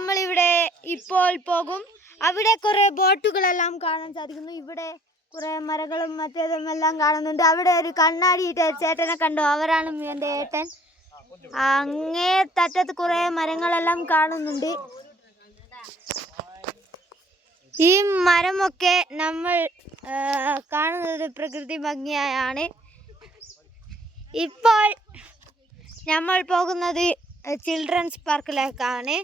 നമ്മളിവിടെ ഇപ്പോൾ പോകും. അവിടെ കുറേ ബോട്ടുകളെല്ലാം കാണാൻ സാധിക്കുന്നു. ഇവിടെ കുറേ മരങ്ങളും മറ്റേതും എല്ലാം കാണുന്നുണ്ട്. അവിടെ ഒരു കണ്ണാടി ഇട്ട ചേട്ടനെ കണ്ടു, അവരാണ് എൻ്റെ ഏട്ടൻ. അങ്ങേ തറ്റത്ത് കുറേ മരങ്ങളെല്ലാം കാണുന്നുണ്ട്. ഈ മരമൊക്കെ നമ്മൾ കാണുന്നത് പ്രകൃതി ഭംഗിയായാണ്. ഇപ്പോൾ നമ്മൾ പോകുന്നത് ചിൽഡ്രൻസ് പാർക്കിലേക്കാണ്.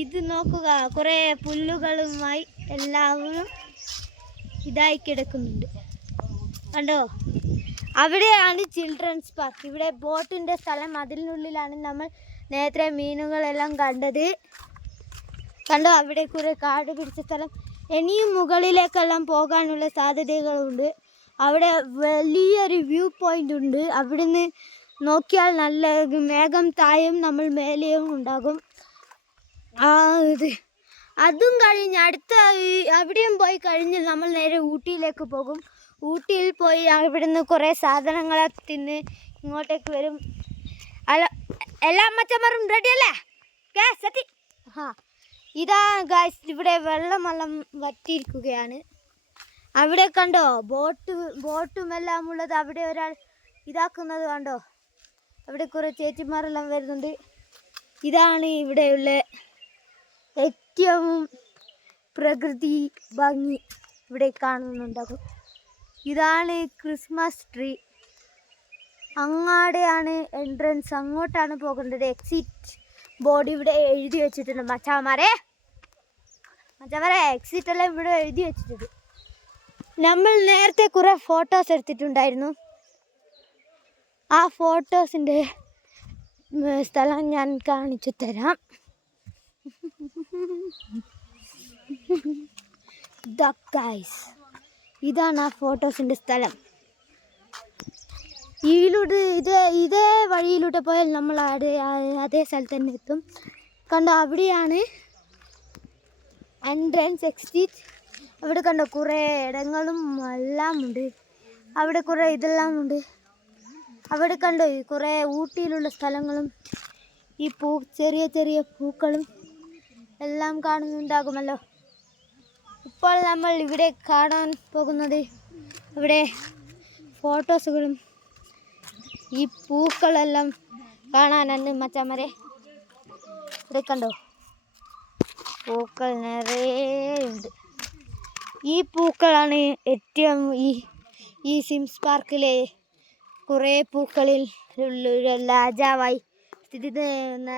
ഇത് നോക്കുക, കുറേ പുല്ലുകളുമായി എല്ലാവരും ഇതായി കിടക്കുന്നുണ്ട്. കണ്ടോ, അവിടെയാണ് ചിൽഡ്രൻസ് പാർക്ക്. ഇവിടെ ബോട്ടിൻ്റെ സ്ഥലം, അതിനുള്ളിലാണ് നമ്മൾ നേരത്തെ മീനുകളെല്ലാം കണ്ടത്. കണ്ടോ, അവിടെ കുറേ കാട് പിടിച്ച സ്ഥലം. ഇനിയും മുകളിലേക്കെല്ലാം പോകാനുള്ള സാധ്യതകളുണ്ട്. അവിടെ വലിയൊരു വ്യൂ പോയിൻ്റ് ഉണ്ട്. അവിടുന്ന് നോക്കിയാൽ നല്ല മേഘം താഴെയും നമ്മൾ മേലെയും ഉണ്ടാകും. അതും കഴിഞ്ഞ് അവിടെയും പോയി കഴിഞ്ഞ് നമ്മൾ നേരെ ഊട്ടിയിലേക്ക് പോകും. ഊട്ടിയിൽ പോയി അവിടുന്ന് കുറേ സാധനങ്ങളെ തിന്ന് ഇങ്ങോട്ടേക്ക് വരും. എല്ലാ മച്ചന്മാരും റെഡിയല്ലേ? സത്യം. ഇതാ ഗായ്സ്, ഇവിടെ വെള്ളമെല്ലാം വറ്റിയിരിക്കുകയാണ്. അവിടെ കണ്ടോ, ബോട്ടുമെല്ലാം ഉള്ളത്. അവിടെ ഒരാൾ ഇതാക്കുന്നത് കണ്ടോ, അവിടെ കുറേ ചേച്ചിമാരെല്ലാം വരുന്നുണ്ട്. ഇതാണ് ഇവിടെയുള്ള ഏറ്റവും പ്രകൃതി ഭംഗി. ഇവിടെ കാണുന്നുണ്ടാകും. ഇതാണ് ക്രിസ്മസ് ട്രീ. അങ്ങാടെയാണ് എൻട്രൻസ്, അങ്ങോട്ടാണ് പോകേണ്ടത്. എക്സിറ്റ് ബോർഡ് ഇവിടെ എഴുതി വെച്ചിട്ടുണ്ട്. മച്ചാമാരെ എക്സിറ്റ് എല്ലാം ഇവിടെ എഴുതി വെച്ചിട്ടുണ്ട്. നമ്മൾ നേരത്തെ കുറേ ഫോട്ടോസ് എടുത്തിട്ടുണ്ടായിരുന്നു. ആ ഫോട്ടോസിൻ്റെ സ്ഥലം ഞാൻ കാണിച്ചു തരാം. ഇതാണ് ആ ഫോട്ടോസിൻ്റെ സ്ഥലം. ഇതേ വഴിയിലൂടെ പോയാൽ നമ്മൾ അതേ സ്ഥലത്ത് തന്നെ എത്തും. കണ്ടോ, അവിടെയാണ് എൻട്രൻസ്, എക്സിറ്റ്. അവിടെ കണ്ടോ, കുറേ ഇടങ്ങളും എല്ലാം ഉണ്ട്. അവിടെ കുറേ ഇതെല്ലാം ഉണ്ട്. അവിടെ കണ്ടോ, കുറേ ഊട്ടിയിലുള്ള സ്ഥലങ്ങളും ഈ ചെറിയ ചെറിയ പൂക്കളും എല്ലാം കാണുന്നുണ്ടാകുമല്ലോ. ഇപ്പോൾ നമ്മൾ ഇവിടെ കാണാൻ പോകുന്നത് ഇവിടെ ഫോട്ടോസുകളും ഈ പൂക്കളെല്ലാം കാണാനാണ് മച്ചാമാരെ. ഇവിടെ കണ്ടോ, പൂക്കൾ നിറയെ ഉണ്ട്. ഈ പൂക്കളാണ് ഏറ്റവും ഈ സിംസ് പാർക്കിലെ കുറേ പൂക്കളിൽ രാജാവായി സ്ഥിതി ചെയ്യുന്ന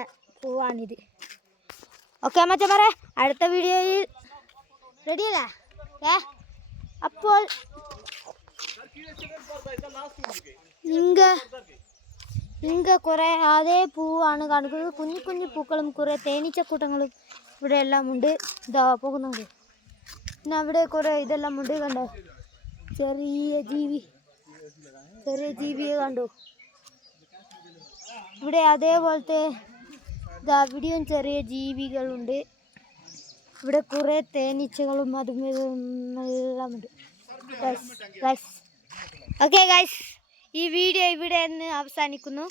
പൂവാണിത്. ഓക്കെ മച്ചാമാരെ, അടുത്ത വീഡിയോയിൽ റെഡിയല്ലേ? അപ്പോൾ ഇങ്ങ കുറേ അതേ പൂവാണ് കാണിക്കുന്നത്. കുഞ്ഞു കുഞ്ഞു പൂക്കളും കുറേ തേനീച്ചക്കൂട്ടങ്ങളും ഇവിടെ എല്ലാം ഉണ്ട്. ഇതാ പോകുന്നുണ്ട്. പിന്നെ അവിടെ കുറേ ഇതെല്ലാം ഉണ്ട്. കണ്ടോ, ചെറിയ ജീവിയെ കണ്ടു. ഇവിടെ അതേപോലത്തെ അവിടെയും ചെറിയ ജീവികളുണ്ട്. ഇവിടെ കുറേ തേനീച്ചകളും അതും എല്ലാം ഉണ്ട്. ഓക്കെ ഗൈസ്, ഈ വീഡിയോ ഇവിടെ നിന്ന് അവസാനിക്കുന്നു.